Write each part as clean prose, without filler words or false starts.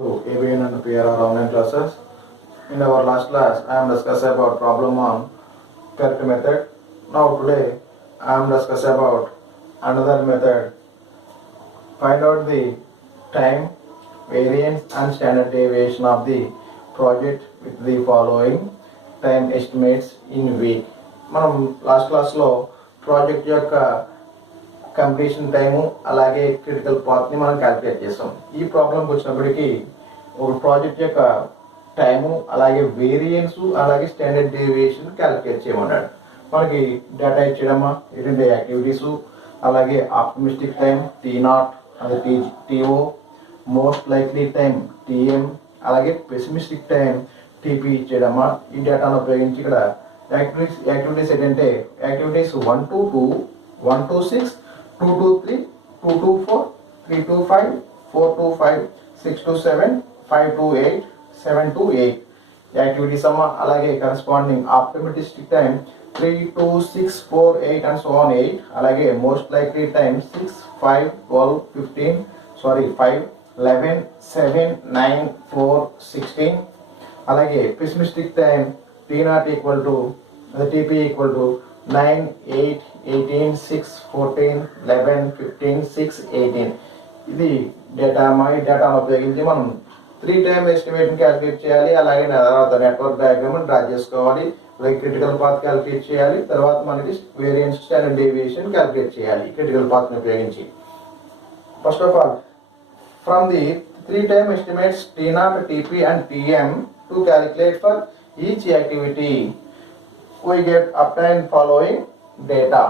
To ABN and PRR online classes. In our last class, I am discussing about problem on correct method. Now today, I am discussing about another method. Find out the time, variance and standard deviation of the project with the following time estimates in week. మనం last క్లాస్లో project యొక్క completion time అలాగే critical పాత్ని మనం calculate చేస్తాం. ఈ ప్రాబ్లంకి వచ్చినప్పటికీ ఒక ప్రాజెక్ట్ యొక్క టైము అలాగే వేరియన్స్ అలాగే స్టాండర్డ్ డేవియేషన్ క్యాలిక్యులేట్ చేయమన్నాడు. మనకి డేటా ఇచ్చేయడమా ఏంటంటే యాక్టివిటీస్ అలాగే ఆప్టిమిస్టిక్ టైం T0 అది TO, most likely time TM అలాగే పెసిమిస్టిక్ టైం TP ఇచ్చేయడమా. ఈ డేటాను ఉపయోగించి ఇక్కడ యాక్టివిటీస్ ఏంటంటే activities 1 to 2, 1 to 6, 2 to 3, 2 to 4, 3 to 5, 4 to 5, 6 to 7, 5 to 8, 7 to 8 activities అమ్మా. అలాగే corresponding optimistic time 3 to 6, 4, 8 and so on 8. అలాగే మోస్ట్ లైక్లీ టైం 6, 5, 12, 15, 5, 11, 7, 9, 4, 16. అలాగే pessimistic time T0 equal to TP equal to 9, 8, 18, 6, 14, 11, 15, 6, 18. ఇది డేటా అమ్మా. ఈ డేటాను ఉపయోగించి మనం 3 టైమ్ ఎస్టిమేట్ని క్యాలిక్యులేట్ చేయాలి. అలాగే తర్వాత నెట్వర్క్ డయాగ్రామ్ డ్రా చేసుకోవాలి. అలాగే క్రిటికల్ పాత్ క్యాలిక్యులేట్ చేయాలి. తర్వాత మనకి వేరియన్స్ స్టాండర్డ్ డేవియేషన్ క్యాలిక్యులేట్ చేయాలి క్రిటికల్ పాత్ని ఉపయోగించి. First of all from the 3 time estimates T0, TP and TM to calculate for each activity we get obtained following data.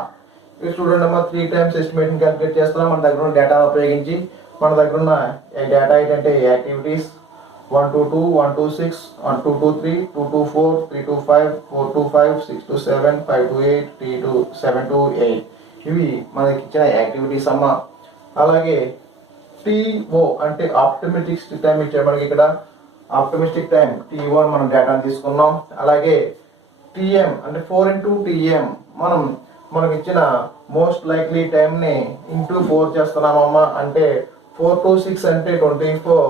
ఈ student అమ్మ 3 times ఎస్టిమేట్ని calculate చేస్తున్నాం. మన దగ్గర ఉన్న డేటాను ఉపయోగించి మన దగ్గర ఉన్న డేటా ఏంటంటే activities 1 to 2, 1 to 6, 2 to 3, 2 to 4, 3 to 5, 4 to 5, 6 to 7, 5 to 8, 3 to 7 to 8. ఇవి మనకి ఇచ్చిన యాక్టివిటీస్ అమ్మ. అలాగే TO అంటే ఆప్టిమిస్టిక్ టైం ఇచ్చాడు మనకి. ఇక్కడ ఆప్టిమిస్టిక్ టైం T1 మనం డేటాను తీసుకున్నాం. అలాగే TM అంటే 4 into TM మనకి ఇచ్చిన మోస్ట్ లైక్లీ టైంని ఇంటూ 4 చేస్తున్నామమ్మా. అంటే 4 to 6 అంటే 24,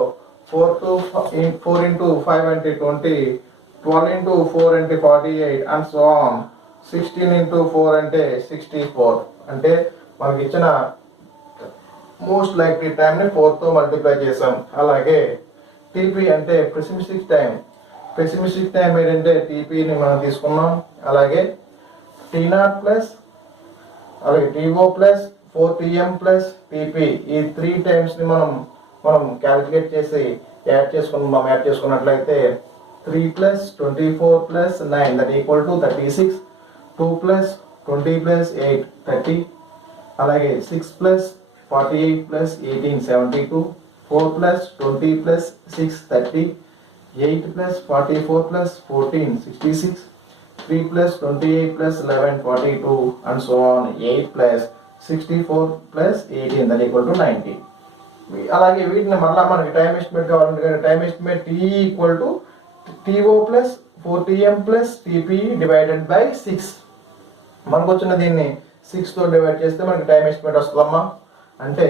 4 into 5 అంటే 20, 12 into 4 అంటే 48 and so on. 16 into 4 అంటే 64. అంటే మనకి ఇచ్చిన మోస్ట్ లైక్లీ టైంని 4తో మల్టిప్లై చేసాం. అలాగే TP అంటే పెసిమిస్టిక్ టైం ఏంటంటే TPని మనం తీసుకున్నాం. అలాగే T0 ప్లస్ అలాగే TO plus 4TM plus TP ఈ 3 టైమ్స్ని మనం క్యాలిక్యులేట్ చేసి యాడ్ చేసుకున్నట్లయితే 3 plus 24 plus 9 that equal to 36, 2 plus 20 plus 8 30, అలాగే 6 plus 48 plus 18 72, 4 plus 20 plus 6 30, 8 plus 44 plus 14 66, 3 plus 28 plus 11 42 and so on. 8 plus 64 plus 18 that equal to 90. అలాగే వీటిని మరలా మనకి టైం ఎస్టిమేట్ కావాలంటే time estimate T equal to TO plus 4TM plus TP divided by 6. మనకు వచ్చిన దీన్ని 6తో divide చేస్తే మనకి టైం ఎస్టిమేట్ వస్తుందమ్మా. అంటే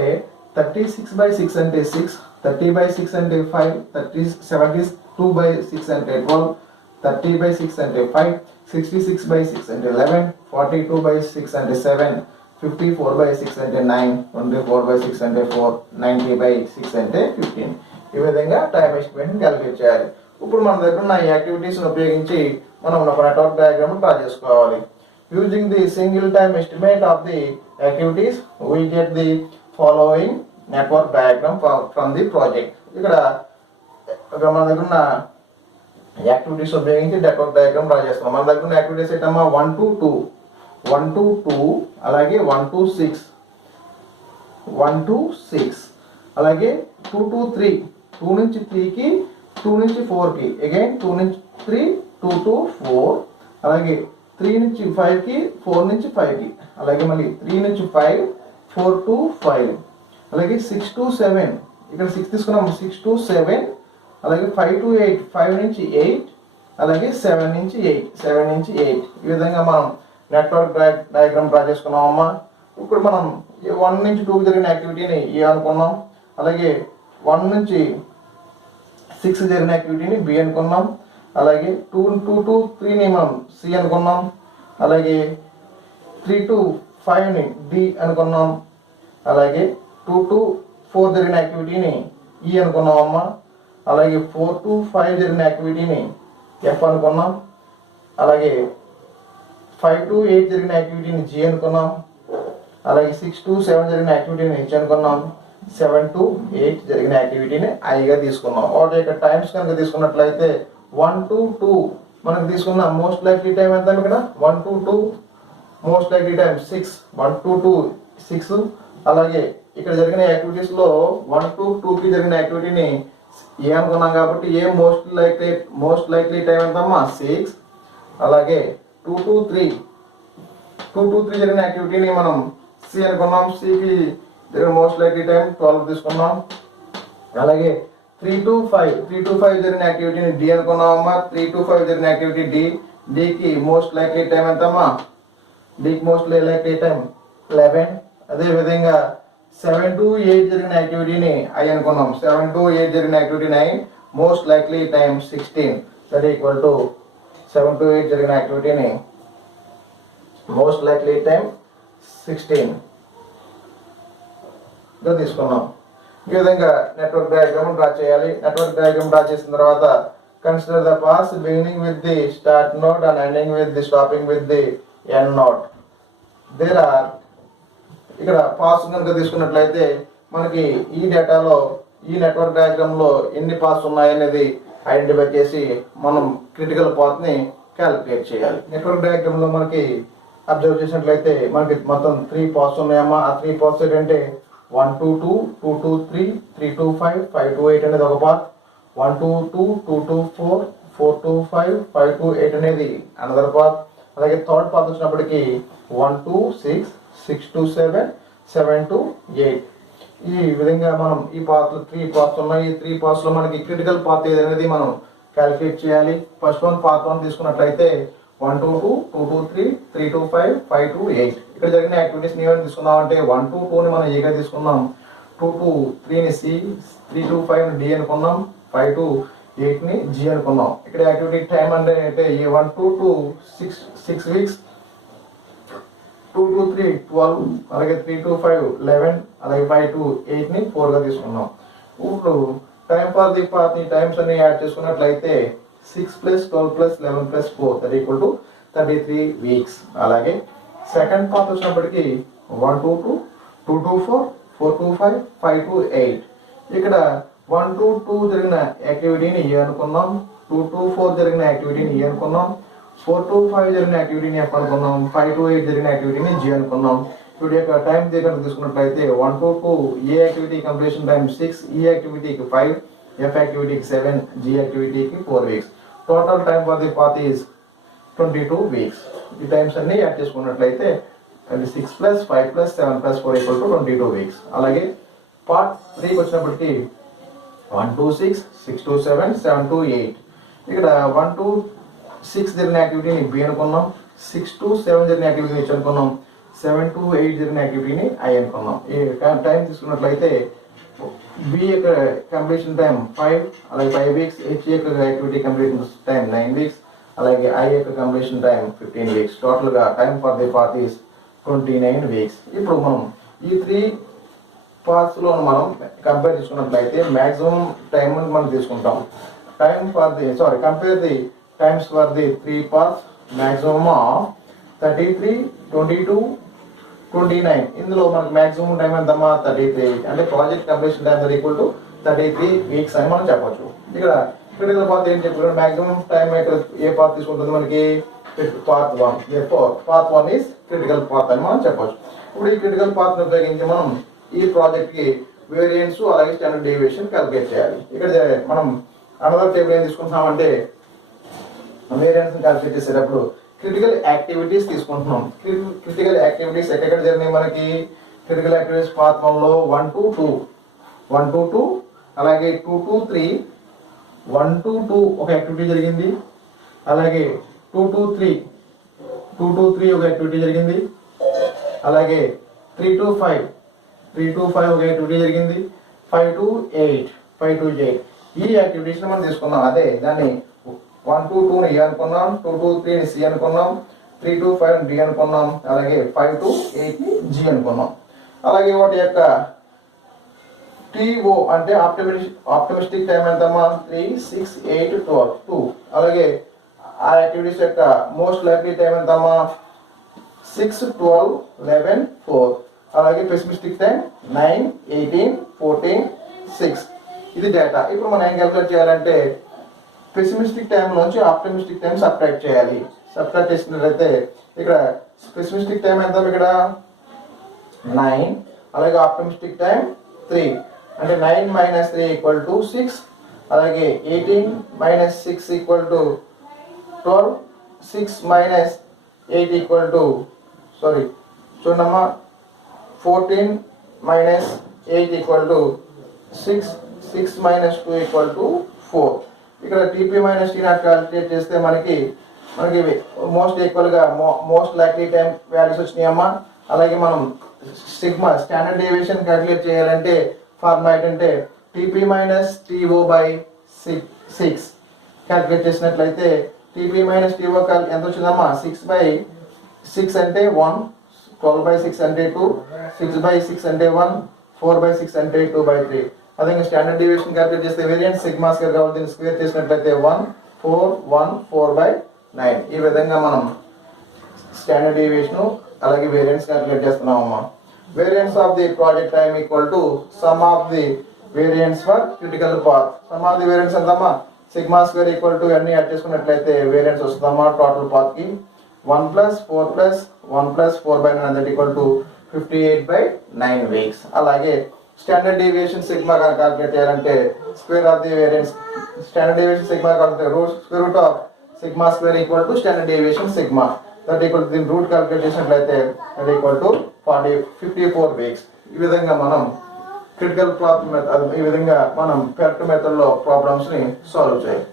36/6 అంటే 6, 30/6 అంటే 5, 72/6 అంటే 12, 30/6 అంటే 5, 66/6 అంటే 11, 42/6 అంటే 7, 54/6 అంటే 9, 24/6 అంటే 4, 90/6 అంటే 15. ఈ విధంగా టైం ఎస్టిమేట్ని క్యాలిక్యులేట్ చేయాలి. ఇప్పుడు మన దగ్గర ఉన్న యాక్టివిటీస్ని ఉపయోగించి మనం ఒక నెట్వర్క్ డయాగ్రామ్ డ్రా చేసుకోవాలి. Using the single time estimate of the activities we get the following network diagram from the project. ఇక్కడ మన దగ్గర ఉన్న యాక్టివిటీస్ ఉపయోగించి నెట్వర్క్ డయాగ్రామ్ డ్రా చేస్తున్నాం. మన దగ్గర ఉన్న యాక్టివిటీస్ ఏంటమ్మా 1 to 2, 1 to 2 అలాగే 1 to 6, 1 to 6 అలాగే 2 to 3, 2 నుంచి 3కి, 2 నుంచి 4కి, అగైన్ 2 నుంచి 3, 2 to 4 అలాగే 3 నుంచి 5కి, 4 నుంచి 5కి అలాగే మళ్ళీ 3 నుంచి 5, 4 to 5 అలాగే 6 to 7 ఇక్కడ 6 తీసుకున్నాం, 6 to 7 అలాగే 5 to 8, 5 నుంచి 8 అలాగే 7 నుంచి 8, 7 నుంచి 8. ఈ విధంగా మనం నెట్వర్క్ డయాగ్రామ్ డ్రా చేసుకున్నామమ్మా. ఇప్పుడు మనం 1 నుంచి 2కి జరిగిన యాక్టివిటీని అనుకున్నాం. అలాగే 1 నుంచి 6 జరిగిన యాక్టివిటీని బి అనుకున్నాం. అలాగే 2 to 3ని మనం సి అనుకున్నాం. అలాగే 3 to 5ని డి అనుకున్నాం. అలాగే 2 to 4 జరిగిన యాక్టివిటీని ఈ అనుకున్నాం అమ్మ. అలాగే 4 to 5 జరిగిన యాక్టివిటీని ఎఫ్ అనుకున్నాం. అలాగే 5 to 8 జరిగిన యాక్టివిటీని జి అనుకున్నాం. అలాగే 6 to 7 జరిగిన యాక్టివిటీని హెచ్ అనుకున్నాం. 7 to 8 జరిగిన యాక్టివిటీని ఐగా తీసుకున్నాం. వాటి యొక్క టైమ్స్ కనుక తీసుకున్నట్లయితే 1 to 2 మనకు తీసుకున్న మోస్ట్ లైక్లీ టైం ఎంత ఇక్కడ 1 to 2 most likely time 6 1 to 2 6. అలాగే ఇక్కడ జరిగిన యాక్టివిటీస్లో 1 to 2కి జరిగిన యాక్టివిటీని ఏ అనుకున్నాం కాబట్టి ఏ మోస్ట్ లైక్లీ టైం ఎంతమ్మా 6. అలాగే 2 to 3 జరిగిన యాక్టివిటీని మనం సి అనుకున్నాం. సికి జరిగిన మోస్ట్ లైక్లీ టైం 12 తీసుకున్నాం. అలాగే 3 to 5 జరిగిన యాక్టివిటీని డి అనుకున్నామమ్మా. 3 to 5 జరిగిన యాక్టివిటీ డికి మోస్ట్ లైక్లీ టైం ఎంతమ్మా డికి మోస్ట్ లైక్లీ టైం 11. అదేవిధంగా 7 to 8 జరిగిన యాక్టివిటీని ఐ అనుకున్నాం. 7 to 8 జరిగిన యాక్టివిటీని I most likely time 16. That equal to 7 to 8 జరిగిన యాక్టివిటీని మోస్ట్ లైక్లీ టైం 16గా తీసుకున్నాం. ఈ విధంగా నెట్వర్క్ డయాగ్రామ్ డ్రా చేయాలి. నెట్వర్క్ డయాగ్రామ్ డ్రా చేసిన తర్వాత consider the paths beginning with the start node and ending with the stopping with the end node. There are ఇక్కడ పాస్ కనుక తీసుకున్నట్లయితే మనకి ఈ డేటాలో ఈ నెట్వర్క్ డయాగ్రామ్లో ఎన్ని పాస్ ఉన్నాయనేది ఐడెంటిఫై చేసి మనం క్రిటికల్ పాత్ని క్యాలిక్యులేట్ చేయాలి. నెట్వర్క్ డయాగ్రామ్లో మనకి అబ్జర్వ్ చేసినట్లయితే మనకి మొత్తం 3 పాత్స్ ఉన్నాయమ్మా. ఆ 3 పాత్స్ ఏంటంటే 1 to 2, 2 to 3, 3 to 5, 5 to 8 అనేది ఒక path. 1 to 2, 2 to 4, 4 to 5, 5 to 8 అనేది అనదర్ పాత్. అలాగే థర్డ్ పాత్ వచ్చినప్పటికీ 1 to 6, 6 to 7, 7 to 8. ఈ విధంగా మనం ఈ పాత్లు 3 పాత్స్ ఉన్నాయి. ఈ 3 పాత్స్లో మనకి క్రిటికల్ పాత్ ఏది అనేది మనం క్యాలిక్యులేట్ చేయాలి. ఫస్ట్ వన్ పాత్ 1 తీసుకున్నట్లయితే 1 to 2, 2 to 3, 3 to 5, 5 to 8. ఇక్కడ జరిగిన యాక్టివిటీస్ ఏమైనా తీసుకున్నాం అంటే 1 to 2ని మనం ఏగా తీసుకున్నాం. 2 to 3ని సి, 3 to 5ని డి అనుకున్నాం. 5 to 8ని జి అనుకున్నాం. ఇక్కడ యాక్టివిటీ టైం అంటే 1 to 2 6 వీక్స్, 2 to 3 12, అలాగే 3 to 5 11, అలాగే 5 to 8ని 4గా తీసుకున్నాం. ఇప్పుడు టైం ఫర్ ది పాత్ ని టైమ్స్ అన్ని యాడ్ చేసుకున్నట్లయితే 6 + 12 + 11 + 4 దట్ ఈక్వల్ టు 33 వీక్స్. అలాగే సెకండ్ పాత్ వచ్చినప్పటికీ 1 to 2, 2 to 4, 4 to 5, 5 to 8. ఇక్కడ 1 to 2 జరిగిన యాక్టివిటీని ఏ అనుకున్నాం. 2 to 4 జరిగిన యాక్టివిటీని ఏ అనుకున్నాం. 4 to 5 జరిగిన యాక్టివిటీని ఎఫ్ అనుకున్నాం. 5 to 8 జరిగిన యాక్టివిటీని జి అనుకున్నాం. ఇప్పుడు యొక్క టైం దగ్గర తీసుకున్నట్లయితే 1 to 2 A activity completion time 6, E యాక్టివిటీకి 5, ఎఫ్ యాక్టివిటీకి 7, జి యాక్టివిటీకి 4 weeks. Total time for the path is 22 weeks. ఈ టైమ్స్ అన్ని యాడ్ చేసుకున్నట్లయితే అది 6 + 5 + 7 + 4 = 22 వీక్స్. అలాగే పార్ట్ 3కి వచ్చినప్పటికీ 1 to 6, 6 to 7, 7 to 8. ఇక్కడ 1 to 6 జరిగిన యాక్టివిటీని బి అనుకున్నాం. 6 to 7 జరిగిన యాక్టివిటీని హెచ్ అనుకున్నాం. 7 to 8 జరిగిన యాక్టివిటీని ఐ అనుకున్నాం. ఈ టైం తీసుకున్నట్లయితే బి యొక్క కంప్లీషన్ టైం 5, అలాగే 5 వీక్స్. హెచ్ యొక్క యాక్టివిటీ కంప్లీషన్ టైం 9 వీక్స్. అలాగే ఐ యొక్క కంప్లీషన్ టైం 15 వీక్స్. టోటల్గా time for the path is 29 weeks. ఇప్పుడు మనం ఈ 3 పాత్స్లో మనం కంపేర్ చేసుకున్నట్లయితే మ్యాక్సిమం టైం మనం తీసుకుంటాం. Compare the times for the 3 paths. Maximum of 33, 22, 29. ఇందులో మనకు మ్యాక్సిమం టైం ఎంతమ్మా 33. అంటే project completion time equal to 33 weeks అని మనం చెప్పొచ్చు. ఇక్కడ క్రిటికల్ పాత్ ఏం చెప్పారు. మ్యాక్సిమం టైం ఇక్కడ ఏ పాత్ తీసుకుంటుంది మనకి path 1. Path 1 is critical path అని మనం చెప్పొచ్చు. ఇప్పుడు ఈ క్రిటికల్ పాత్ని ఉపయోగించి మనం ఈ ప్రాజెక్ట్కి వేరియన్స్ అలాగే స్టాండర్డ్ డీవియేషన్ క్యాలిక్యులేట్ చేయాలి. ఇక్కడ మనం అనదర్ టేబుల్ ఏం తీసుకుంటున్నామంటే వేరియన్స్ క్యాలిక్యులేట్ చేసేటప్పుడు క్రిటికల్ యాక్టివిటీస్ తీసుకుంటున్నాం. క్రిటికల్ యాక్టివిటీస్ ఎక్కడ జరిగినాయి మనకి. క్రిటికల్ యాక్టివిటీస్ పార్ట్ 1లో 1 to 2, అలాగే 2 to 3, 1 to 2 ఒక యాక్టివిటీ జరిగింది. అలాగే 2 to 3 ఒక యాక్టివిటీ జరిగింది. అలాగే 3 to 5 ఒక యాక్టివిటీ జరిగింది. 5 to 8 ఈ యాక్టివిటీస్ మనం తీసుకున్నాం. అదే దాన్ని 1 to 2 ని ఏ అనుకున్నాం, 2 to 3 ని సి అనుకున్నాం, 3 to 5 ని డి అనుకున్నాం, అలాగే 5 to 8 ని జి అనుకున్నాం. అలాగే వాటి యొక్క టీఓ అంటే ఆప్టిమిస్టిక్ టైం ఎంతమ్మా 3, 6, 8, 12, 2. అలాగే ఆ యాక్టివిటీస్ యొక్క మోస్ట్ లైక్లీ టైం ఎంతమ్మా 6, 12, 11, 4. అలాగే పెసిమిస్టిక్ టైం 9, 18, 14, 6. ఇది డేటా. ఇప్పుడు మనం ఏం క్యాలిక్యులేట్ చేయాలంటే పెసిమిస్టిక్ టైం నుంచి ఆప్టిమిస్టిక్ టైం సబ్ట్రాక్ట్ చేయాలి. సబ్ట్రాక్ట్ చేసినట్లయితే ఇక్కడ పెసిమిస్టిక్ టైం ఎంత ఇక్కడ 9, అలాగే ఆప్టిమిస్టిక్ టైం 3. అంటే 9 - 3 = 6. అలాగే 18 - 6 = 12. 6 - 8 చూడమ్మా 14 - 8 = 6. 6 - 2 = 4. ఇక్కడ TP minus T not calculate చేస్తే మనకి మోస్ట్ ఈక్వల్గా మోస్ట్ లైక్లీ టైం వాల్యూస్ వచ్చినాయమ్మా. అలాగే మనం సిగ్మా స్టాండర్డ్ డీవియేషన్ క్యాలిక్యులేట్ చేయాలంటే ఫార్ములా ఏంటంటే TP minus TO by 6 calculate చేసినట్లయితే టీపీ మైనస్ టీఓ ఎంత వచ్చిందమ్మా 6/6 అంటే 1, 12/6 అంటే 2, 6/6 అంటే 1, 4/6 అంటే 2/3. అదే స్టాండర్డ్ డీవియేషన్ క్యాలిక్యులేట్ చేస్తే వేరియంట్ సిగ్మా స్క్వేర్ కావాలి. దీన్ని స్క్వేర్ చేసినట్లయితే 1, 4, 1, 4/9. ఈ విధంగా మనం స్టాండర్డ్ డీవియేషన్ అలాగే వేరియంట్స్ క్యాలిక్యులేట్ చేస్తున్నామమ్మా. Variants of the project time = sum of the variants for critical path. Sum of the variants ఎంతమ్మా సిగ్మా స్క్వేర్ = అన్ని యాడ్ చేసుకున్నట్లయితే వేరియంట్స్ వస్తుందమ్మా టోటల్ పాత్ కి 1 + 4 + 1 + 4/9 దట్ = 58/9 వీక్స్. అలాగే స్టాండర్డ్ డీవియేషన్ సిగ్మా క్యాలిక్యులేట్ చేయాలంటే square of the variants standard deviation sigma calculate square root of sigma square = standard deviation sigma that = దీని route calculate చేసినట్లయితే that = 54 weeks. ఈ విధంగా మనం క్రిటికల్ పాత్ మెథడ్ ఈ విధంగా మనం పెర్ట్ మెథడ్ లో ప్రాబ్లమ్స్ ని సాల్వ్ చేయాలి.